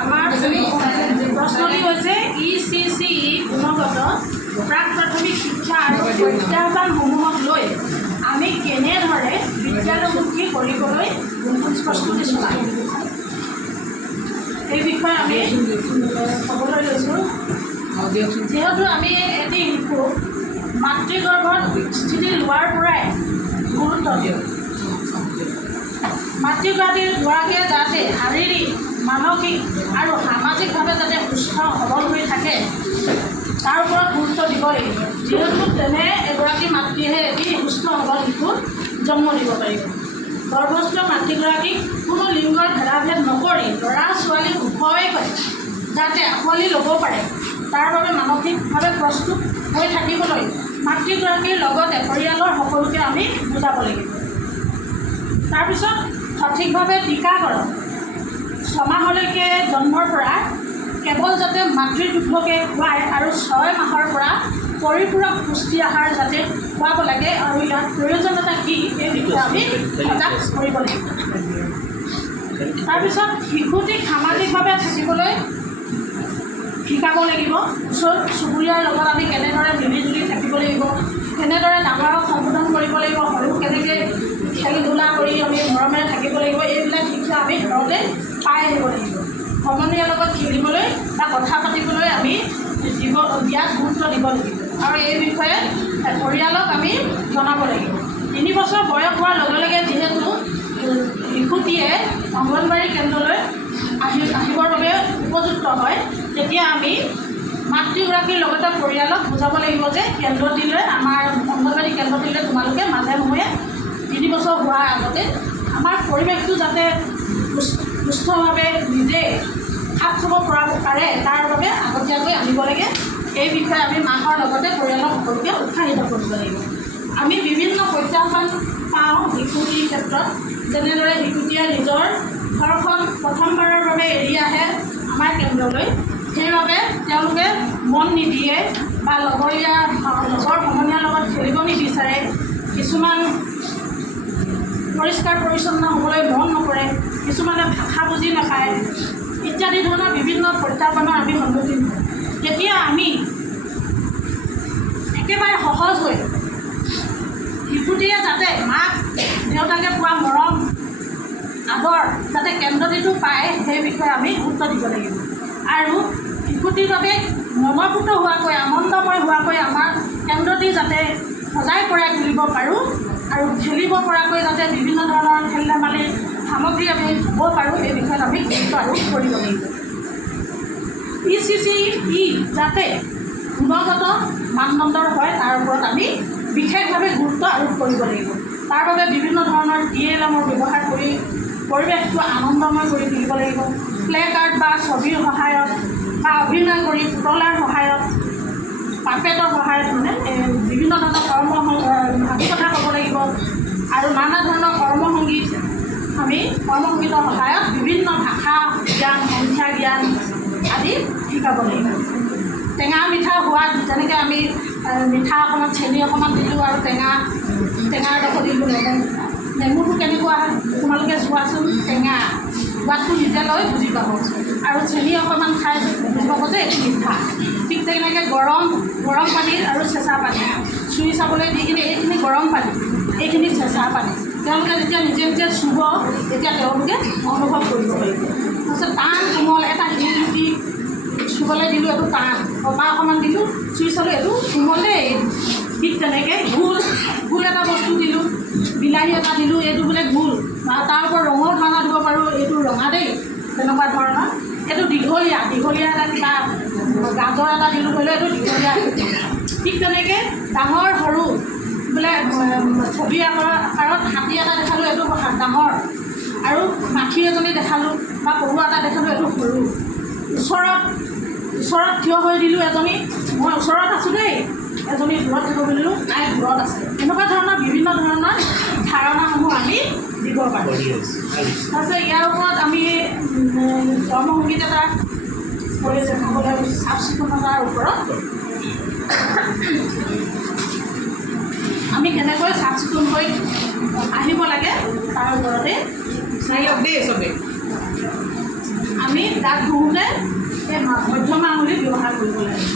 আমাৰ প্ৰশ্নটি হৈছে ECC গুণগত প্ৰাক প্ৰাথমিক শিক্ষা আৰু প্ৰত্যাহ্বানসমূহক লৈ আমি কেনেদৰে বিদ্যালয়মুখী কৰিবলৈ প্ৰস্তুতি চলাম এই বিষয়ে আমি ক'বলৈ লৈছোঁ। যিহেতু আমি এটি শিশু মাতৃগৰ্ভত স্থিতি লোৱাৰ পৰাই গুৰুত্ব দিওঁ। মাতৃগৰাকীয়ে যাতে শাৰীৰিক মানসিক আৰু সামাজিকভাৱে যাতে সুস্থ সবল হৈ থাকে তাৰ ওপৰত গুৰুত্ব দিব লাগিব। যিহেতু তেনে এগৰাকী মাতৃয়েহে এটি সুস্থ সবল শিশুক জন্ম দিব পাৰিব। গৰ্ভস্থ মাতৃগৰাকীক কোনো লিংগৰ ভেদাভেদ নকৰি ল'ৰা ছোৱালী উভয়কৈ যাতে আঁকোৱালি ল'ব পাৰে তাৰ বাবে মানসিকভাৱে প্ৰস্তুত হৈ থাকিবলৈ মাতৃগৰাকীৰ লগতে পৰিয়ালৰ সকলোকে আমি বুজাব লাগিব। তাৰপিছত সঠিকভাৱে টীকাকৰণ 6 মাহলৈকে জন্মৰ পৰা কেৱল যাতে মাতৃৰ দুগ্ধকে খুৱায় আৰু 6 মাহৰ পৰা পৰিপূৰক পুষ্টি আহাৰ যাতে খুৱাব লাগে আৰু ইয়াৰ প্ৰয়োজনীয়তা কি এই বিষয়ে আমি সজাগ কৰিব লাগিব। তাৰপিছত শিশুটিক সামাজিকভাৱে থাকিবলৈ শিকাব লাগিব। ওচৰ চুবুৰীয়াৰ লগত আমি কেনেদৰে মিলিজুলি থাকিব লাগিব, কেনেদৰে ডাঙৰক সম্বোধন কৰিব লাগিব, সৰুক কেনেকৈ খেল ধূলা কৰি আমি মৰমেৰে থাকিব লাগিব, এইবিলাক শিক্ষা আমি ঘৰতে পাই আহিব লাগিব। সমনীয়াৰ লগত খেলিবলৈ বা কথা পাতিবলৈ আমি দিয়াত গুৰুত্ব দিব লাগিব আৰু এই বিষয়ে পৰিয়ালক আমি জনাব লাগিব। 3 বছৰ বয়স হোৱাৰ লগে লগে যিহেতু শিশুটিয়ে অংগনবাড়ী কেন্দ্ৰলৈ আহিবৰ বাবে উপযুক্ত হয়, তেতিয়া আমি মাতৃগৰাকীৰ লগতে পৰিয়ালক বুজাব লাগিব যে কেন্দ্ৰটিলৈ আমাৰ অংগনবাড়ী কেন্দ্ৰটিলৈ তোমালোকে মাজে সময়ে 3 বছৰ হোৱাৰ আগতে আমাৰ পৰিৱেশটো যাতে সুস্থভাৱে নিজে খাপ খাব পৰা পাৰে তাৰ বাবে আগতীয়াকৈ আনিব লাগে। এই বিষয়ে আমি মাকৰ লগতে পৰিয়ালৰ সকলোকে উৎসাহিত কৰিব লাগিব। আমি বিভিন্ন প্ৰত্যাহ্বান পাওঁ শিশুটিৰ ক্ষেত্ৰত, যেনেদৰে শিশুটিয়ে নিজৰ ঘৰখন প্ৰথমবাৰৰ বাবে এৰি আহে আমাৰ কেন্দ্ৰলৈ, সেইবাবে তেওঁলোকে মন নিদিয়ে বা লগৰ সমনীয়াৰ লগত খেলিব নিবিচাৰে, কিছুমান পৰিষ্কাৰ পৰিচ্ছন্ন হ'বলৈ মন নকৰে, কিছুমানে ভাষা বুজি নাপায় ইত্যাদি ধৰণৰ বিভিন্ন প্ৰত্যাহ্বানৰ আমি সন্মুখীন হওঁ। তেতিয়া আমি একেবাৰে সহজ হৈ শিশুটিয়ে যাতে মাক দেউতাকে পোৱা মৰম আদৰ যাতে কেন্দ্ৰটিতো পায় সেই বিষয়ে আমি গুৰুত্ব দিব লাগিব আৰু শিশুটিৰ বাবে মনোপুত হোৱাকৈ আনন্দময় হোৱাকৈ আমাৰ কেন্দ্ৰটি যাতে সজাই পৰাই তুলিব পাৰোঁ আৰু খেলিব পৰাকৈ যাতে বিভিন্ন ধৰণৰ খেল ধেমালিৰ সামগ্ৰী আমি থ'ব পাৰোঁ এই বিষয়ত আমি গুৰুত্ব আৰোপ কৰিব লাগিব। ECC যাতে গুণগত মানদণ্ডৰ হয় তাৰ ওপৰত আমি বিশেষভাৱে গুৰুত্ব আৰোপ কৰিব লাগিব। তাৰ বাবে বিভিন্ন ধৰণৰ DLMৰ ব্যৱহাৰ কৰি পৰিৱেশটো আনন্দময় কৰি তুলিব লাগিব। প্লে কাৰ্ড বা ছবিৰ সহায়ত বা অভিনয় কৰি পুতলাৰ সহায়ত পাপেটৰ সহায়ত মানে বিভিন্ন ধৰণৰ কথা ক'ব লাগিব আৰু নানা ধৰণৰ কৰ্মসংগীতৰ সহায়ত বিভিন্ন ভাষা জ্ঞান সংখ্যা জ্ঞান আদি শিকাব লাগিব। টেঙা মিঠা সোৱাদ যেনেকৈ আমি মিঠা অকণমান চেনি অকণমান দিলোঁ আৰু টেঙাৰ লগত দিলোঁ নেমুটো কেনেকুৱা তোমালোকে চোৱাচোন, টেঙা সোৱাদটো নিজে লৈ বুজি পাব আৰু চেনি অকণমান খাই বুজি পাব যে এইটো মিঠা। ঠিক তেনেকৈ গৰম পানী আৰু চেঁচা পানী চুই চাবলৈ দি কিনে এইখিনি গৰম পানী এইখিনি চেঁচা পানী তেওঁলোকে যেতিয়া নিজে নিজে চুব তেতিয়া তেওঁলোকে অনুভৱ কৰিব পাৰিব। তাৰপিছত টান কোমল এটা শিলগুটি চুবলৈ দিলোঁ, এইটো টান, কপা অকণমান দিলোঁ, চুই চালোঁ এইটো কোমলেই। ঠিক তেনেকৈ গোল এটা বস্তু দিলোঁ, বিলাহী এটা দিলোঁ, এইটো বোলে গোল, তাৰ ওপৰত ৰঙৰ ধাৰণা দিব পাৰোঁ, এইটো ৰঙা দেই, তেনেকুৱা ধৰণৰ। এইটো দীঘলীয়া এটা কিবা গাজৰ এটা দিলোঁ ধৰি লওক এইটো দীঘলীয়া। ঠিক তেনেকৈ ডাঙৰ সৰু বোলে ছবি আকাৰত হাতী এটা দেখালোঁ, এইটো ডাঙৰ, আৰু মাখি এজনী দেখালোঁ বা পৰুৱা এটা দেখালোঁ, এইটো সৰু। ওচৰত থিয় হৈ দিলোঁ এজনী, মই ওচৰত আছোঁ দেই, এজনী দূৰত থাকিব বুলিলোঁ, তাই দূৰত আছে। এনেকুৱা ধৰণৰ বিভিন্ন ধৰণৰ ধাৰণাসমূহ আমি দিব পাৰোঁ। তাৰপিছত ইয়াৰ ওপৰত আমি কৰ্মসংগীত এটা কৰিছে সকলোৱে চাফ চিকুণতাৰ ওপৰত আমি কেনেকৈ চাফ চিকুণ হৈ আহিব লাগে তাৰ ওপৰতে চাই লওক দেই চবেই। আমি দাঁত ঘঁহোতে এই মধ্যমা আঙুলি ব্যৱহাৰ কৰিব লাগে।